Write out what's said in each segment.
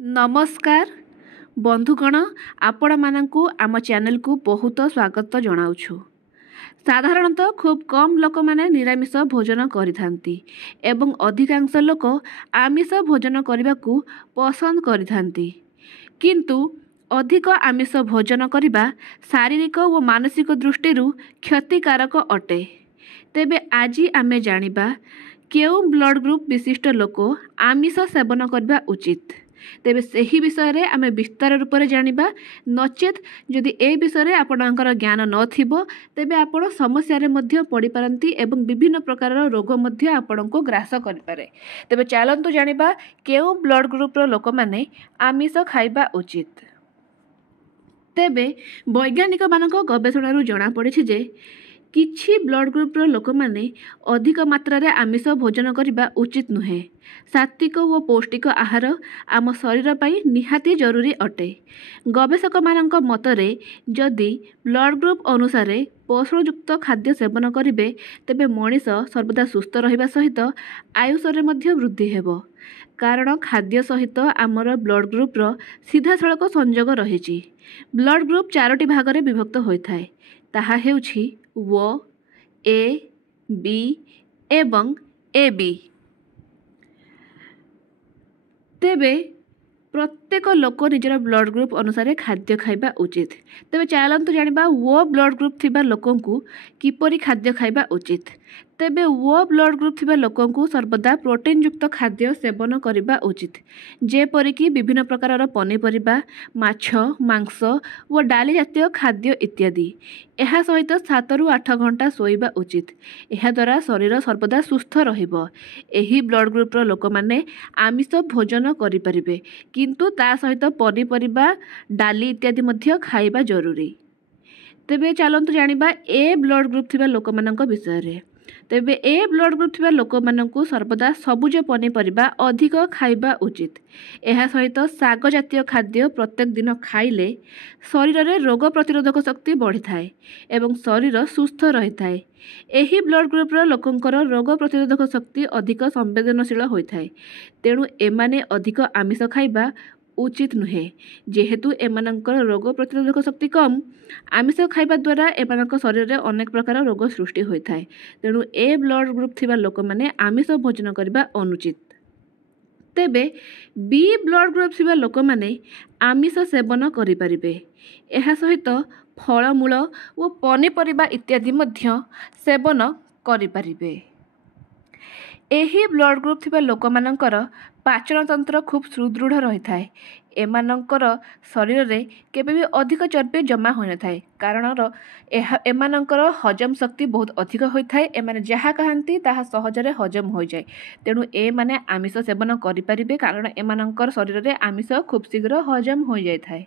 नमस्कार बंधुगण आपण मानकु आम चैनल को बहुत स्वागत जनाउछु। साधारणतः खूब कम लोक माने निरामिष भोजन करिथांती एवं अधिकांश लोक आमिष भोजन करने को पसंद करिथांती। किंतु अधिक आमिष भोजन करने शारीरिक और मानसिक दृष्टि क्षतिकारक अटे। तेबे आज आमे जानिबा केउ ब्लड ग्रुप विशिष्ट लोक आमिष सेवन करबा उचित। तेबे सही विषय रे आमे विस्तार रूप में जानिबा। नचेत जदि ए विषय रे आपणकर ज्ञान नथिबो तेबे आपण समस्या रे मध्य पड़ी पारंती एवं विभिन्न प्रकार रोग मध्य आपणको ग्रास करि पारे। तेबे चलंतु जानिबा केउ ब्लड ग्रुप रो लोक माने आमिष खाइबा उचित। तेबे वैज्ञानिक मानक गवेषणा जना पड़ी जे किछि ब्लड ग्रुप रो लोक माने अधिक मात्रा रे आमिष भोजन करबा उचित नुहे। सात्विक और पौष्टिक आहार आम शरीर पई निहाती जरूरी अटे। गवेषक मानक मतरे जदि ब्लड ग्रुप अनुसार पोषणयुक्त खाद्य सेवन करिवे तेबे मनीष सर्वदा सुस्थ रहिबा सहित आयुष रे मध्य वृद्धि हेबो। कारण खाद्य सहित आमर ब्लड ग्रुप रो सीधा सड़क संयोग रहिछि। ब्लड ग्रुप 4टी भाग रे विभक्त होइथाय। ताहा हेउछि ओ, ए, बी एवं ए बी। तेबे प्रत्येक लोक निजर ब्लड ग्रुप अनुसार खाद्य खाइबा उचित। तेबे चलंतु जानिबा ओ ब्लड ग्रुप थिबा लोकंकु किपरि खाद्य खाइबा उचित। तेबे ओ ब्लड ग्रुप थिबा लोकंकु सर्वदा प्रोटीन युक्त खाद्य सेवन करिबा उचित। जेपरि कि विभिन्न प्रकार पनीपरिबा, माछ, मांस और डाली जातीय खाद्य इत्यादि। एहा सहित 7 ରୁ 8 घंटा सोइबा उचित। एहा द्वारा शरीर सर्वदा सुस्थ रहिबो। एही ब्लड ग्रुप रो लोक माने आमिष भोजन करि परिबे, किंतु ता सहित पनीपरिबा, डाली इत्यादि मध्य खाइबा जरूरी। तेबे चलंतु जानिबा ए ब्लड ग्रुप थिबा लोक मानक विषय रे। तेबे ए ब्लड ग्रुप थिबा लोक मानकु सर्वदा सबुज पनीपरिबा अधिक खाइबा उचित। एहा सहित साग जातीय खाद्य प्रत्येक दिन खाइले शरीर रे रोग प्रतिरोधक शक्ति बढ़ी थाए एवं शरीर सुस्थ रही थाए। एही ब्लड ग्रुप रो लोकंकर रोग प्रतिरोधक शक्ति अधिक संवेदनशील होई थाए। तेणु एमाने अधिक आमिष खाइबा उचित नुहे। जेहेतु एमानंकर रोग प्रतिरोधक शक्ति कम, आमिष खाइबा द्वारा एमानक शरीर रे अनेक प्रकार रोग सृष्टि होई थाए। तेणु ए ब्लड ग्रुप थिबा लोक माने आमिष भोजन करबा अनुचित। तेबे बी ब्लड ग्रुप थिबा लोक माने आमिष सेवन करि परिबे। एहा सहित फलमूल और पनीपरिबा इत्यादि मध्य सेवन करि परिबे। एही ब्लड ग्रुप थिबा लोक मानकर पाचन तंत्र खूब सुदृढ़ रही थाए। एमानंकर शरीर रे केबे भी अधिक चर्बी जमा होई न थाए। कारण एमानंकर हजम शक्ति बहुत अधिक होई थाए। एमाने जहा कहंती ताहा सहज रे हजम होई जाय। तेणु ए माने आमिष सेवन करि परिबे, कारण एमानंकर शरीर रे आमिष खूब शीघ्र हजम होई जाय थाए।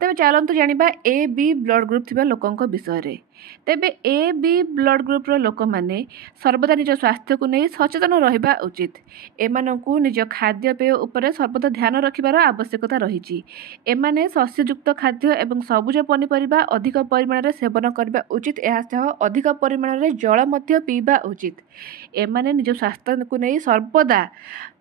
तेबे चलंतु जानिबा ए बी ब्लड ग्रुप थिबा लोकंक विषय रे। तेबे ए बी ब्लड ग्रुप रो लोक माने सर्वदा निज स्वास्थ्य को नहीं सचेतन रहिबा उचित। एमानंकु निज खाद्य पेय उपरे सर्वदा ध्यान रखिबार आवश्यकता रहिछि। एमाने शस्ययुक्त खाद्य एवं सबुज पनीपरिबा अधिक परिमाण रे सेवन करबा उचित। एहा सह अधिक परिमाण रे जल मध्य पीबा उचित। एमाने निज स्वास्थ्य को नहीं सर्वदा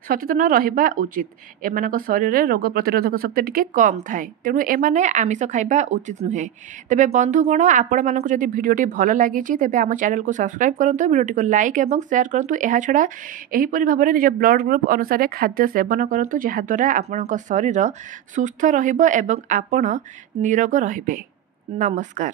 सचेतन रहिबा उचित। एमानक शरीर रे रोग प्रतिरोधक शक्ति टिके कम थाए। तेणु एमाने आमिष खाइबा उचित नुहे। तेबे बंधुगण आपण मानकु जदि भिडियोटी भल लागिछि तेबे आम चैनल को सब्सक्राइब करंतु, भिडियोटी को लाइक एवं शेयर करंतु। एहा छडा एही परि भाबरे निज ब्लड ग्रुप अनुसार खाद्य सेवन करंतु, जहा द्वारा आपनक शरीर सुस्थ रहिबो एवं आपण निरोग रहिबे। नमस्कार।